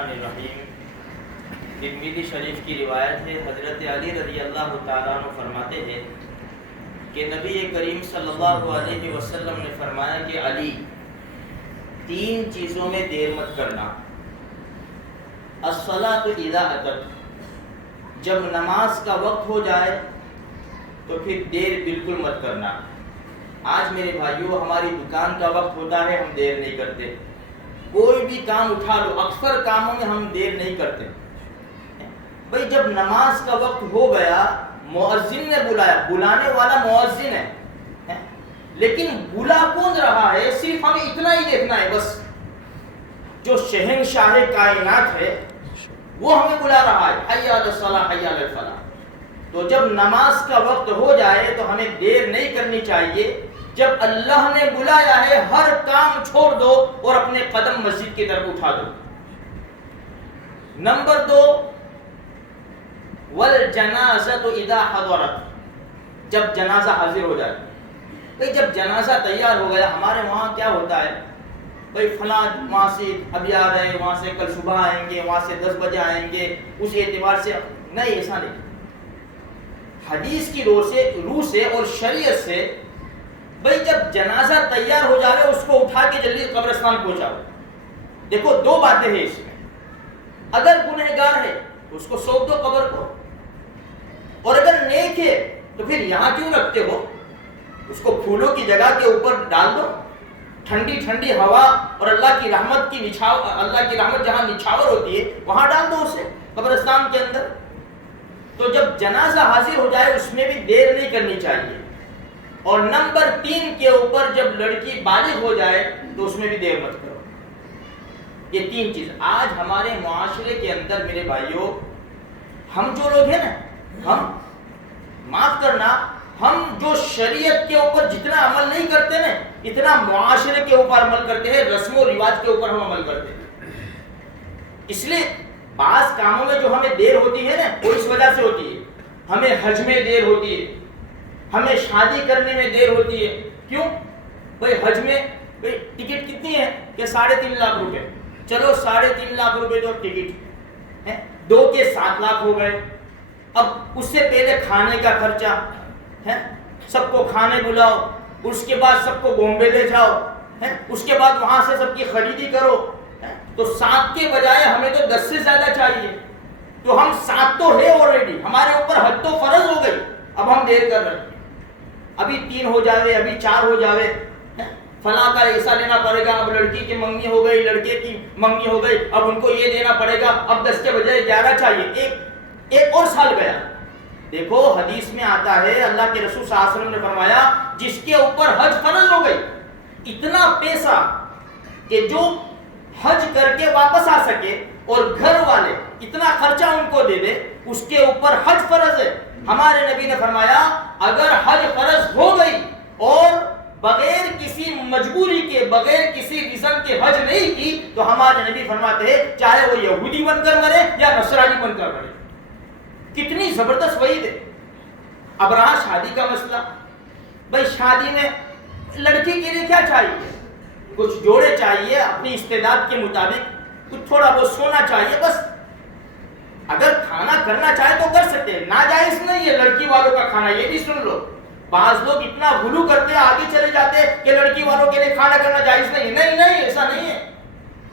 الرحمن الرحیم۔ ترمذی شریف کی روایت ہے، حضرت علی رضی اللہ تعالیٰ عنہ فرماتے ہیں کہ نبی کریم صلی اللہ علیہ وسلم نے فرمایا کہ علی، تین چیزوں میں دیر مت کرنا۔ الصلاۃ اذا اتت، جب نماز کا وقت ہو جائے تو پھر دیر بالکل مت کرنا۔ آج میرے بھائیوں، ہماری دکان کا وقت ہوتا ہے، ہم دیر نہیں کرتے۔ کوئی بھی کام اٹھا لو، اکثر کاموں میں ہم دیر نہیں کرتے۔ بھئی جب نماز کا وقت ہو گیا، مؤذن نے بلایا، بلانے والا مؤذن ہے، لیکن بلا کون رہا ہے؟ صرف ہمیں اتنا ہی دیکھنا ہے بس، جو شہنشاہ کائنات ہے وہ ہمیں بلا رہا ہے، حی علی الصلاۃ حی علی الفلاح۔ تو جب نماز کا وقت ہو جائے تو ہمیں دیر نہیں کرنی چاہیے۔ جب اللہ نے بلایا ہے، ہر کام چھوڑ دو اور اپنے قدم مسجد کی طرف اٹھا دو۔ نمبر 2، والجنازۃ اذا حضرت، جب جنازہ حاضر ہو جائے۔ بھئی جب جنازہ تیار ہو گیا، ہمارے وہاں کیا ہوتا ہے، بھئی فلاں وہاں سے ابھی آ رہے ہیں، وہاں سے کل صبح آئیں گے، وہاں سے 10 بجے آئیں گے، اس اعتبار سے نہیں، ایسا نہیں۔ حدیث کی روح سے اور شریعت سے، بھئی جب جنازہ تیار ہو جائے اس کو اٹھا کے جلدی قبرستان پہنچاؤ۔ دیکھو دو باتیں ہیں اس میں، اگر گنہگار ہے تو اس کو سونپ دو قبر کو، اور اگر نیک ہے تو پھر یہاں کیوں رکھتے ہو، اس کو پھولوں کی جگہ کے اوپر ڈال دو، ٹھنڈی ٹھنڈی ہوا اور اللہ کی رحمت جہاں نچھاور ہوتی ہے وہاں ڈال دو اسے، قبرستان کے اندر۔ تو جب جنازہ حاضر ہو جائے اس میں بھی دیر نہیں کرنی چاہیے۔ اور نمبر 3 کے اوپر، جب لڑکی بالغ ہو جائے تو اس میں بھی دیر مت کرو۔ یہ 3 چیز آج ہمارے معاشرے کے اندر میرے بھائیوں، ہم جو لوگ ہیں نا، ہم معاف کرنا، ہم جو شریعت کے اوپر جتنا عمل نہیں کرتے نا، اتنا معاشرے کے اوپر عمل کرتے ہیں، رسم و رواج کے اوپر ہم عمل کرتے ہیں۔ اس لیے بعض کاموں میں جو ہمیں دیر ہوتی ہے نا، وہ اس وجہ سے ہوتی ہے۔ ہمیں حج میں دیر ہوتی ہے، ہمیں شادی کرنے میں دیر ہوتی ہے۔ کیوں؟ بھئی حج میں ٹکٹ کتنی ہے کہ 3.5 لاکھ روپے، چلو 3.5 لاکھ روپے تو ٹکٹ ہے، 2 کے 7 لاکھ ہو گئے۔ اب اس سے پہلے کھانے کا خرچہ ہے، سب کو کھانے بلاؤ، اس کے بعد سب کو بامبے لے جاؤ، اس کے بعد وہاں سے سب کی خریدی کرو، تو 7 کے بجائے ہمیں تو 10 سے زیادہ چاہیے۔ تو ہم 7 تو ہے آلریڈی، ہمارے اوپر حد تو فرض ہو گئی، اب ہم دیر کر رہے ہیں۔ ابھی 3 ہو جاوے، ابھی 4 ہو جاوے، فلاں کا ایسا لینا پڑے گا، اب لڑکی کی منگنی ہو گئی، لڑکے کی منگنی ہو گئی، اب ان کو یہ دینا پڑے گا، اب 10 کے بجائے 11 چاہیے، ایک اور سال گیا۔ دیکھو حدیث میں آتا ہے، اللہ کے رسول صلی اللہ علیہ وسلم نے فرمایا، جس کے اوپر حج فرض ہو گئی، اتنا پیسہ کہ جو حج کر کے واپس آ سکے اور گھر والے اتنا خرچہ ان کو دے دے، اس کے اوپر حج فرض ہے۔ ہمارے نبی نے فرمایا، اگر حج فرض ہو گئی اور بغیر کسی مجبوری کے، بغیر کسی ریزن کے حج نہیں کی، تو ہمارے نبی فرماتے ہیں چاہے وہ یہودی بن کر مرے یا نصرانی بن کر مرے۔ کتنی زبردست وعید ہے۔ اب رہا شادی کا مسئلہ، بھائی شادی میں لڑکی کے لیے کیا چاہیے؟ کچھ جوڑے چاہیے، اپنی استعداد کے مطابق کچھ تھوڑا بہت سونا چاہیے، بس۔ اگر کھانا کرنا چاہے تو کر سکتے ہیں، ناجائز نہیں ہے لڑکی والوں کا کھانا، یہ بھی سن لو۔ بعض لوگ اتنا غلو کرتے ہیں، آگے چلے جاتے ہیں کہ لڑکی والوں کے لیے کھانا کرنا جائز نہیں ہے۔ نہیں، ایسا نہیں ہے،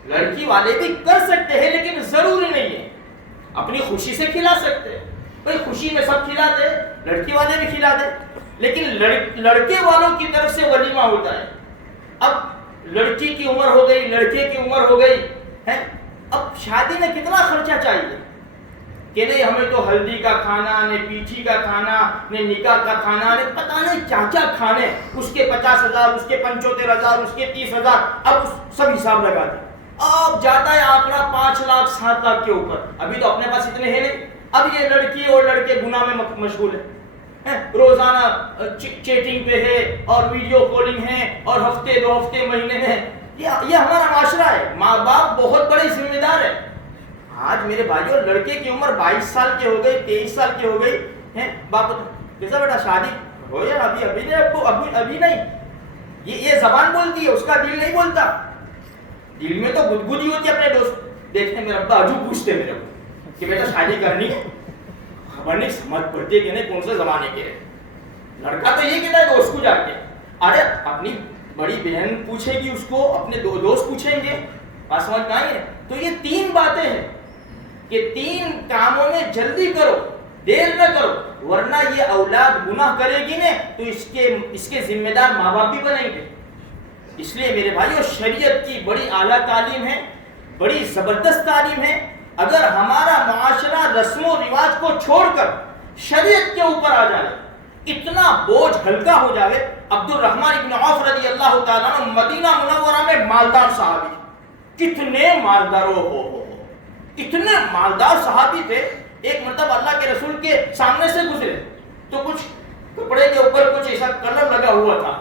لڑکی والے بھی کر سکتے ہیں، لیکن ضروری نہیں ہے، اپنی خوشی سے کھلا سکتے ہیں۔ بھئی خوشی میں سب کھلاتے ہیں، لڑکی والے بھی کھلاتے، لیکن لڑکے والوں کی طرف سے ولیمہ ہوتا ہے۔ اب لڑکی کی عمر ہو گئی، لڑکے کی عمر ہو گئی ہے، اب شادی میں کتنا خرچہ چاہیے کہ نہیں ہمیں تو ہلدی کا کھانا، نے پیٹھی کا کھانا، نے نکاح کا کھانا، نے پتہ نہیں کیا کیا کھانے، اس کے 50,000، اس کے 75,000، اس کے 30,000، اب سب حساب لگا دیں۔ اب جاتا ہے آنکڑا 5 لاکھ 7 لاکھ کے اوپر۔ ابھی تو اپنے پاس اتنے ہیں نہیں، اب یہ لڑکی اور لڑکے گناہ میں مشغول ہیں، روزانہ چیٹنگ پہ ہے اور ویڈیو کالنگ ہے، اور ہفتے 2 ہفتے مہینے میں۔ یہ ہمارا معاشرہ ہے، ماں باپ بہت بڑے ذمہ دار ہے۔ آج میرے بھائیوں لڑکے کی عمر 22 سال کی ہو گئی، 23 سال کی ہو گئی ہے، باپ کیسا بیٹا شادی ہو یا ابھی نہیں، یہ زبان بولتی ہے، اس کا دل نہیں بولتا۔ دل میں تو گدگدی ہوتی ہے اپنے دوست، دیکھتے میرے ابا ابو پوچھتے میرے کو کہ بیٹا شادی کرنی ہے؟ خبر نہیں سمجھ پڑتی ہے کہ نہیں کون سے زمانے کے ہے. لڑکا تو یہ کہتا ہے دوست کو جا کے, ارے اپنی بڑی بہن پوچھے گی اس کو, اپنے دوست پوچھیں گے, بات سمجھ میں آئی ہے؟ تو یہ 3 باتیں ہیں کہ 3 کاموں میں جلدی کرو, دیر نہ کرو, ورنہ یہ اولاد گناہ کرے گی نا تو اس کے ذمہ دار ماں باپ بھی بنیں گے. اس لیے میرے بھائیو شریعت کی بڑی اعلیٰ تعلیم ہے, بڑی زبردست تعلیم ہے. اگر ہمارا معاشرہ رسم و رواج کو چھوڑ کر شریعت کے اوپر آ جائے, اتنا بوجھ ہلکا ہو جائے. عبد الرحمن ابن عوف رضی اللہ تعالیٰ عنہ مدینہ منورہ میں مالدار صحابی, کتنے مالداروں ہو اتنے مالدار صحابی تھے. ایک مرتبہ اللہ کے رسول کے سامنے سے گزرے تو کچھ کپڑے کے اوپر کچھ ایسا کلر لگا ہوا تھا.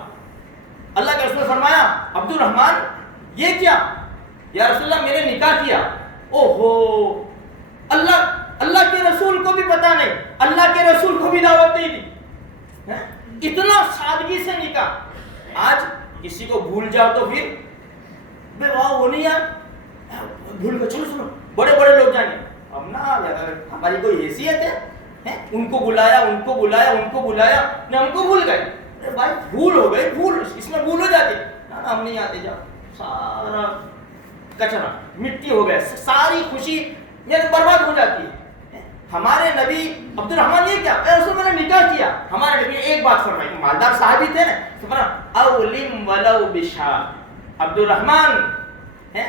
اللہ کے رسول نے فرمایا عبد الرحمن یہ کیا؟ یا رسول اللہ میں نے نکاح کیا. اوہو, اللہ کے رسول کو بھی پتا نہیں, اللہ کے رسول کو بھی دعوت نہیں دی. اتنا سادگی سے نکاح. آج کسی کو بھول جاؤ تو پھر بے واہ وہ نہیں یار بھول گئے, چلو سنو بڑے بڑے لوگ جائیں گے, اب نا ہماری کوئی حیثیت ہے, ان کو بلایا ان کو بلایا ان کو بلایا نہ ہم کو بھول گئے. ارے بھائی بھول ہو گئی, بھول اس میں بھول ہو جاتی نا, ہم نہیں آتے, جاؤ سارا کچرا مٹی ہو گیا, ساری خوشی یعنی برباد ہو جاتی ہے. ہمارے نبی عبد الرحمن یہ کیا رسول میں نے نکاح کیا, ہمارے نبی ایک بات فرمائی, مالدار صحابی تھے نا, فرمایا اولم ولو بشا. عبد الرحمن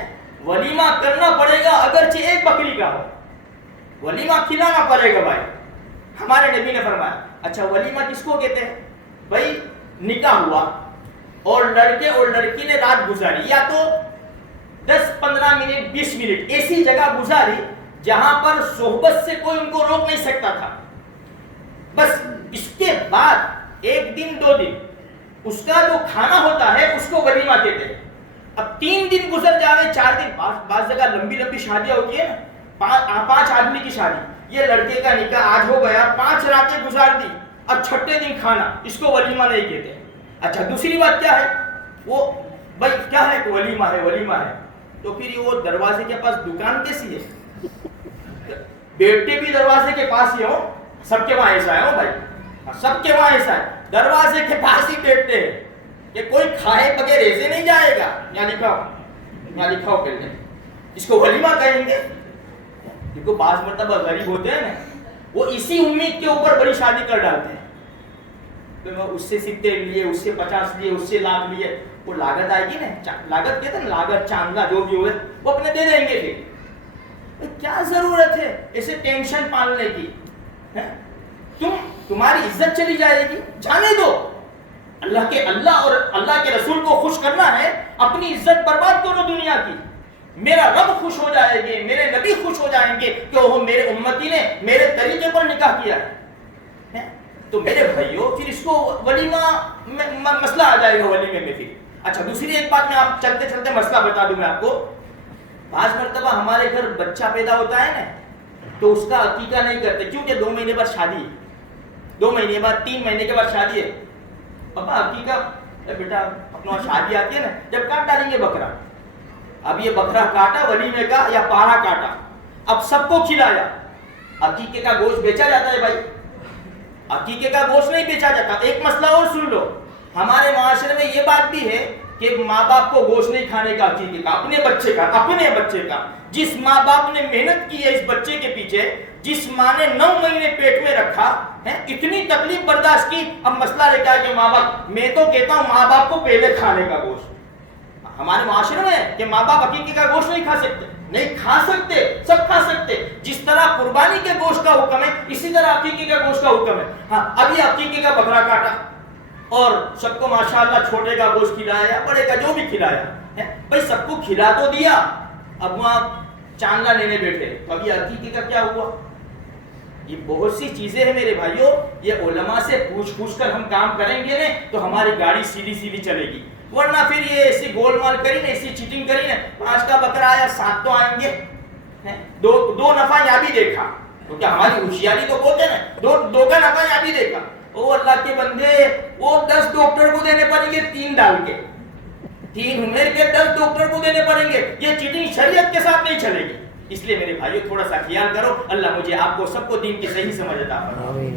ولیمہ کرنا پڑے گا اگرچہ ایک بکری کا ہو, ولیمہ کھلانا پڑے گا بھائی. ہمارے نبی نے فرمایا اچھا ولیمہ کس کو کہتے ہیں؟ بھائی نکاح ہوا اور لڑکے اور لڑکی نے رات گزاری, یا تو 10-15 منٹ 20 منٹ ایسی جگہ گزاری جہاں پر صحبت سے کوئی ان کو روک نہیں سکتا تھا. بس اس کے بعد 1 دن 2 دن اس کا جو کھانا ہوتا ہے اس کو ولیمہ کہتے ہیں. اب 3 دن گزر جاوے, 4 دن, بعض جگہ لمبی لمبی شادیاں ہوتی ہے نا, 5 آدمی کی شادی, یہ لڑکے کا نکاح آج ہو گیا, 5 راتیں گزار دی, اب 6ٹھے دن کھانا, اس کو ولیمہ نہیں کہتے. اچھا دوسری بات کیا ہے, وہ بھائی کیا ہے کہ ولیمہ ہے ولیمہ ہے, تو پھر وہ دروازے کے پاس دکان کیسی ہے, بیٹے بھی دروازے کے پاس ہی ہو, سب کے وہاں ایسا ہے بھائی, سب کے وہاں ایسا ہے, دروازے کے پاس ہی بیٹھتے ہیں کہ کوئی کھائے بغیر ایسے نہیں جائے گا. یہاں لکھاؤ کر دیں, اس کو ولیمہ کہیں گے. دیکھو بعض مرتبہ غریب ہوتے ہیں نا, وہ اسی امید کے اوپر بڑی شادی کر ڈالتے ہیں, تو اس سے 70 لیے, اس سے 50 لیے, اس سے لاکھ لیے, وہ لاگت آئے گی نا, لاگت کہتے ہیں لاگت چاندہ جو بھی ہوئے وہ اپنے دے دیں گے. پھر کیا ضرورت ہے ایسے ٹینشن پالنے کی, تمہاری عزت چلی جائے گی, جانے دو. اللہ اور اللہ کے رسول کو خوش کرنا ہے, اپنی عزت برباد کرو دنیا کی. میرا رب خوش ہو جائے گے, میرے نبی خوش ہو جائیں گے کہ وہ میرے امتی نے میرے طریقے پر نکاح کیا ہے. تو میرے بھائیو پھر اس کو ولیمہ مسئلہ آ جائے گا ولیمے میں. پھر اچھا دوسری ایک بات میں آپ چلتے چلتے مسئلہ بتا دوں میں آپ کو. بعض مرتبہ ہمارے گھر بچہ پیدا ہوتا ہے نا, تو اس کا عقیقہ نہیں کرتے, کیونکہ 2 مہینے بعد شادی ہے, 2 مہینے بعد 3 مہینے کے بعد شادی ہے. پاپا عقیقہ, بیٹا اپنا شادی آتی ہے نا جب کاٹ ڈالیں گے بکرا. اب یہ بکرا کاٹا ولیمے کا یا پارا کاٹا, اب سب کو کھلایا. عقیقے کا گوشت بیچا جاتا ہے بھائی, عقیقے کا گوشت نہیں بیچا جاتا. ایک مسئلہ اور سن لو, ہمارے معاشرے میں یہ بات بھی ہے کہ ماں باپ کو گوشت نہیں کھانے کا عقیقے کا, اپنے بچے کا. جس ماں باپ نے محنت کی ہے اس بچے کے پیچھے, جس ماں نے 9 مہینے پیٹ میں رکھا ہے, اتنی تکلیف برداشت کی, اب مسئلہ لے کے آئے کہ ماں باپ, میں تو کہتا ہوں ماں باپ کو پہلے کھانے کا گوشت. ہمارے معاشرے میں ہے کہ ماں باپ عقیقے کا گوشت نہیں کھا سکتے, نہیں کھا سکتے, سب کھا سکتے. جس طرح قربانی کے گوشت کا حکم ہے اسی طرح عقیقے کا گوشت کا حکم ہے. ہاں اب یہ عقیقے کا بکرا کاٹا اور سب کو ماشاءاللہ چھوٹے کا گوشت کھلایا یا بڑے کا جو بھی کھلایا ہے, بھائی سب کو کھلا تو دیا, اب وہاں چاندہ لینے بیٹھے, اب یہ عقیقے کا کیا ہوا؟ یہ بہت سی چیزیں ہیں میرے بھائیوں, یہ علماء سے پوچھ کر ہم کام کریں گے نا تو ہماری گاڑی سیدھی چلے گی. ورنہ پھر یہ ایسی گول مال کری نا, ایسی چیٹنگ کری نا, 5 کا بکرا آیا 7 تو آئیں گے, 2 نفع یہاں بھی دیکھا, کیونکہ ہماری ہوشیاری تو بولتے ہیں نا, 2 کا نفع یہاں بھی دیکھا. او اللہ کے بندے, وہ 10 ڈاکٹر کو دینے پڑیں گے 3 ڈال کے, 3 عمر کے 10 ڈاکٹر کو دینے پڑیں گے. یہ چیٹنگ شریعت کے ساتھ نہیں چلے گی. اس لیے میرے بھائیو تھوڑا سا خیال کرو، اللہ مجھے آپ کو سب کو دین کی صحیح سمجھ عطا فرمائے۔